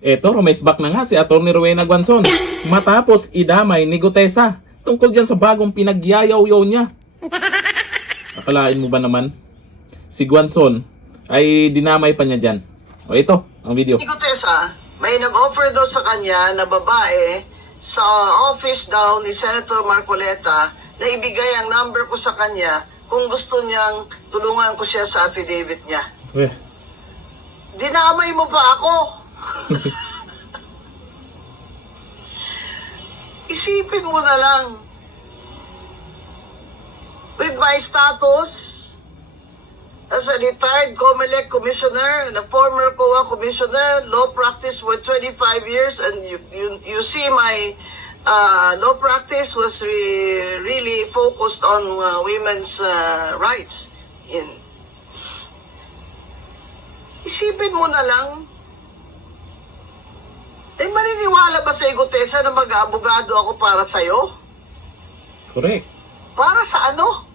Eto, rumaisback na nga si Atty. Rowena Guanzon matapos idamay ni Gutesa tungkol dyan sa bagong pinagyayaw-yaw niya. Akalain mo ba naman? Si Guanzon ay dinamay pa niya dyan. O ito, ang video. Ni Gutesa, may nag-offer daw sa kanya na babae sa office daw ni Senator Marcoleta na ibigay ang number ko sa kanya kung gusto niyang tulungan ko siya sa affidavit niya. Dinamay mo pa ako. Isipin mo na lang. With my status as a retired COMELEC commissioner and a former COA commissioner, law practice for 25 years, and you see my law practice was really focused on women's rights. Isipin mo na lang, maniniwala ba sa Gutesa na mag-aabogado ako para sa'yo? Correct. Para sa ano?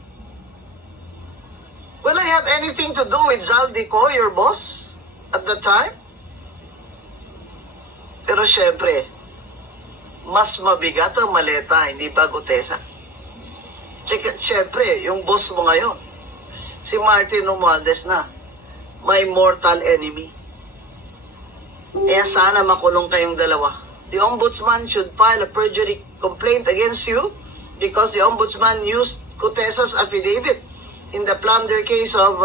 Will I have anything to do with Zaldico, your boss, at the time? Pero syempre, mas mabigat ang maleta, hindi ba Gutesa? Syempre, yung boss mo ngayon, si Martin Romualdez na, my mortal enemy. Kaya sana makulong kayong dalawa. The Ombudsman should file a perjury complaint against you because the Ombudsman used Gutesa's affidavit in the plunder case of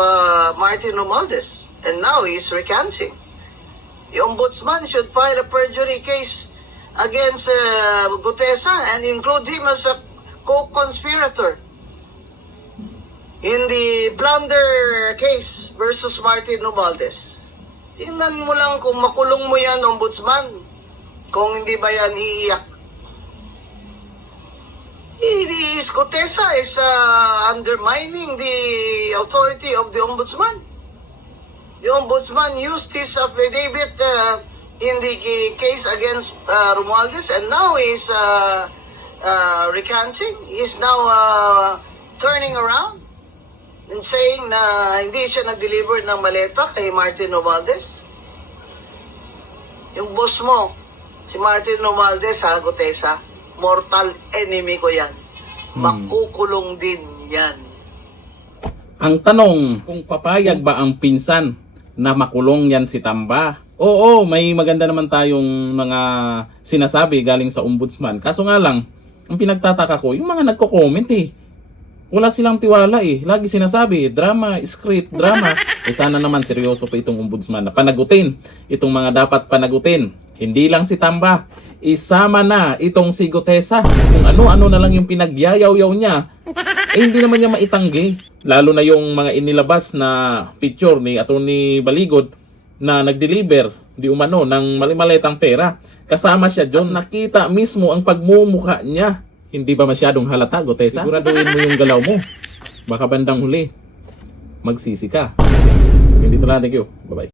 Martin Romualdez. And now he's recanting. The Ombudsman should file a perjury case against Gutesa and include him as a co-conspirator in the plunder case versus Martin Romualdez. Tingnan mo lang kung makulong mo yan, Ombudsman. Kung hindi ba yan iiyak. Gutesa is undermining the authority of the Ombudsman. The Ombudsman used his affidavit in the case against Romualdez, and now he's recanting. He's now turning around and saying na hindi siya nag-deliver ng maleta kay Martin Romualdez. Yung boss mo, si Martin Romualdez, Gutesa, mortal enemy ko yan. Makukulong din yan. Ang tanong, kung papayag ba ang pinsan na makulong yan si Tamba? Oo, may maganda naman tayong mga sinasabi galing sa Ombudsman. Kaso nga lang, ang pinagtataka ko, yung mga nagko-comment wala silang tiwala Lagi sinasabi, drama, script, drama. Sana naman seryoso pa itong Ombudsman na panagutin itong mga dapat panagutin. Hindi lang si Tamba, isama na itong si Gutesa. Kung ano-ano na lang yung pinagyayaw-yaw niya, hindi naman niya maitanggi. Lalo na yung mga inilabas na picture ni Atty. Baligod na nag-deliver di umano ng malimaletang pera. Kasama siya doon, nakita mismo ang pagmumukha niya. Hindi ba masyadong halata, Gutesa? Siguraduhin mo yung galaw mo. Baka bandang huli, magsisi ka. Hindi to lang, thank you. Bye-bye.